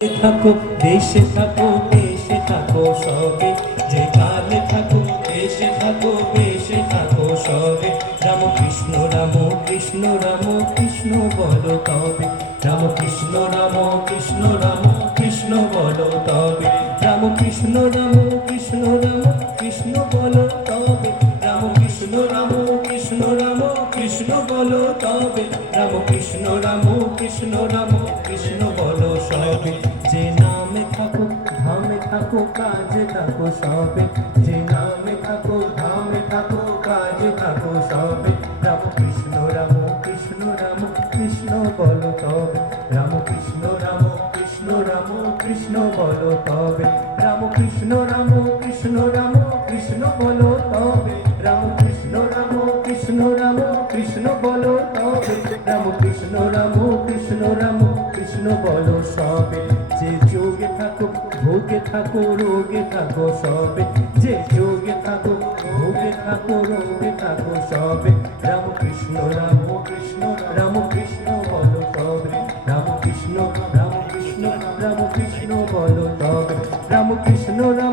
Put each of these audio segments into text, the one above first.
থাকো দেশে থাকো দেশে থাকো সবে যে কালে থাকো দেশে থাকো দেশে থাকো সবে রাম কৃষ্ণ রাম কৃষ্ণ রাম কৃষ্ণ বলো তবে রাম কৃষ্ণ রাম কৃষ্ণ রাম কৃষ্ণ বলো তবে রাম কৃষ্ণ রাম কৃষ্ণ রাম কৃষ্ণ বলো তবে রাম কৃষ্ণ রাম কৃষ্ণ রাম কৃষ্ণ বলো তবে রাম কৃষ্ণ রাম কৃষ্ণ রাম কৃষ্ণ বলো সবে যে নামে থাকো ধামে থাকো কাজে থাকো সবে যে নামে থাকো ধামে থাকো কাজে থাকো সবে রাম কৃষ্ণ রাম কৃষ্ণ রাম কৃষ্ণ বলো তবে রাম কৃষ্ণ রাম কৃষ্ণ রাম কৃষ্ণ বলো তবে রাম কৃষ্ণ রাম কৃষ্ণ রাম কৃষ্ণ বলো তবে রাম কৃষ্ণ রাম কৃষ্ণ রাম কৃষ্ণ বলো তবে রাম কৃষ্ণ রাম কৃষ্ণ রাম কৃষ্ণ বলো সবে, যে যোগে থাকো ভোগে থাকো রোগে থাকো সবে। যে যোগে থাকো ভোগে থাকো রোগে থাকো সবে। রাম কৃষ্ণ রাম কৃষ্ণ রাম কৃষ্ণ বলো তবে রাম কৃষ্ণ রাম কৃষ্ণ রাম কৃষ্ণ বলো তবে রাম কৃষ্ণ রাম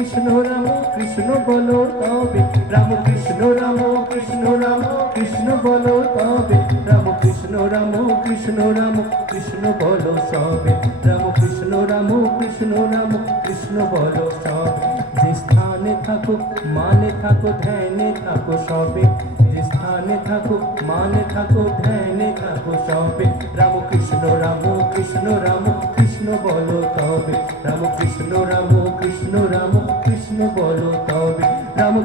কৃষ্ণ রাম কৃষ্ণ বলো তবে রাম কৃষ্ণ রাম কৃষ্ণ রাম কৃষ্ণ বলো তবে রাম কৃষ্ণ রাম কৃষ্ণ রাম কৃষ্ণ বলো সবে রাম কৃষ্ণ রাম কৃষ্ণ রাম কৃষ্ণ বলো সবে যে স্থানে থাকো মানে থাকো ধ্যানে থাকো সবে যে স্থানে থাকো মানে থাকো ধ্যানে থাকো সবে রাম কৃষ্ণ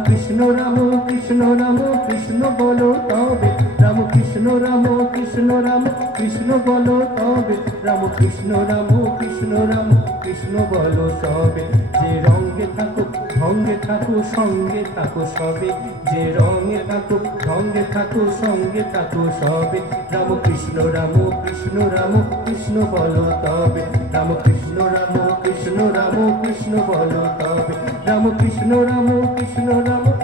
কৃষ্ণ রাম। কৃষ্ণ রাম কৃষ্ণ বলো তবে রাম কৃষ্ণ রাম কৃষ্ণ রাম কৃষ্ণ বলো তবে রাম কৃষ্ণ রাম কৃষ্ণ রাম কৃষ্ণ বলো সবে যে রঙ্গে থাকো ভঙ্গে থাকো সঙ্গে থাকো সবে যে রঙে থাকো ভঙ্গে থাকো সঙ্গে থাকো সবে রাম কৃষ্ণ রাম কৃষ্ণ রাম কৃষ্ণ বলো তবে রাম কৃষ্ণ রাম কৃষ্ণ রাম কৃষ্ণ বলো তবে রাম কৃষ্ণ রাম কৃষ্ণ রাম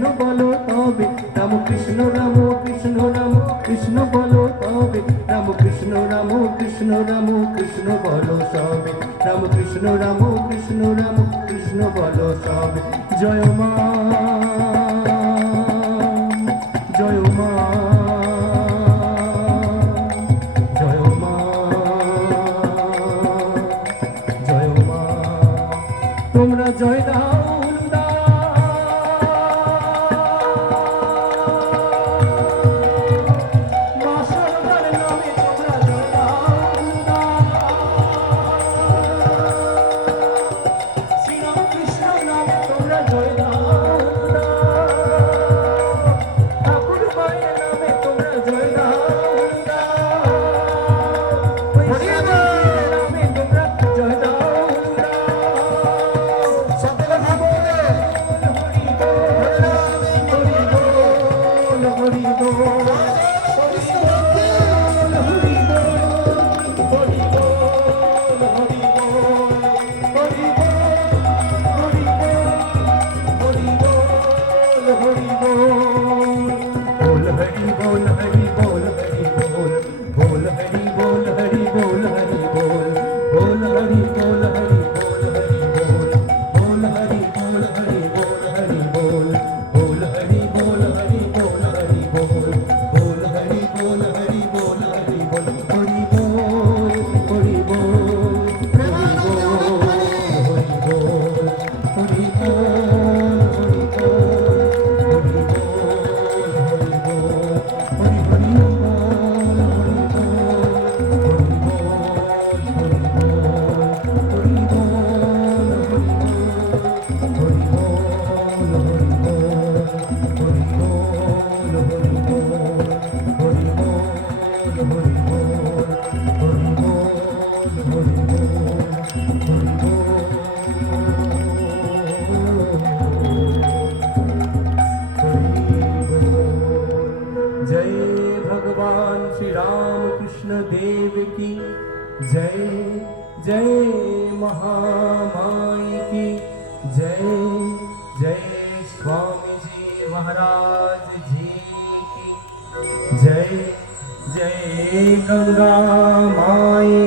কৃষ্ণ বলো তবে, রাম কৃষ্ণ রাম কৃষ্ণ রাম কৃষ্ণ বলো তবে, রাম কৃষ্ণ রাম কৃষ্ণ রাম কৃষ্ণ বলো সবে, রাম কৃষ্ণ রাম কৃষ্ণ রাম কৃষ্ণ বলো সবে। জয় মা জয় মা তোমরা জয় দাও। Hari Hari भगवान श्री राम कृष्ण देव की। जय जय महामाई की। जय जय स्वामी जी महाराज जी की। जय जय गंगा माई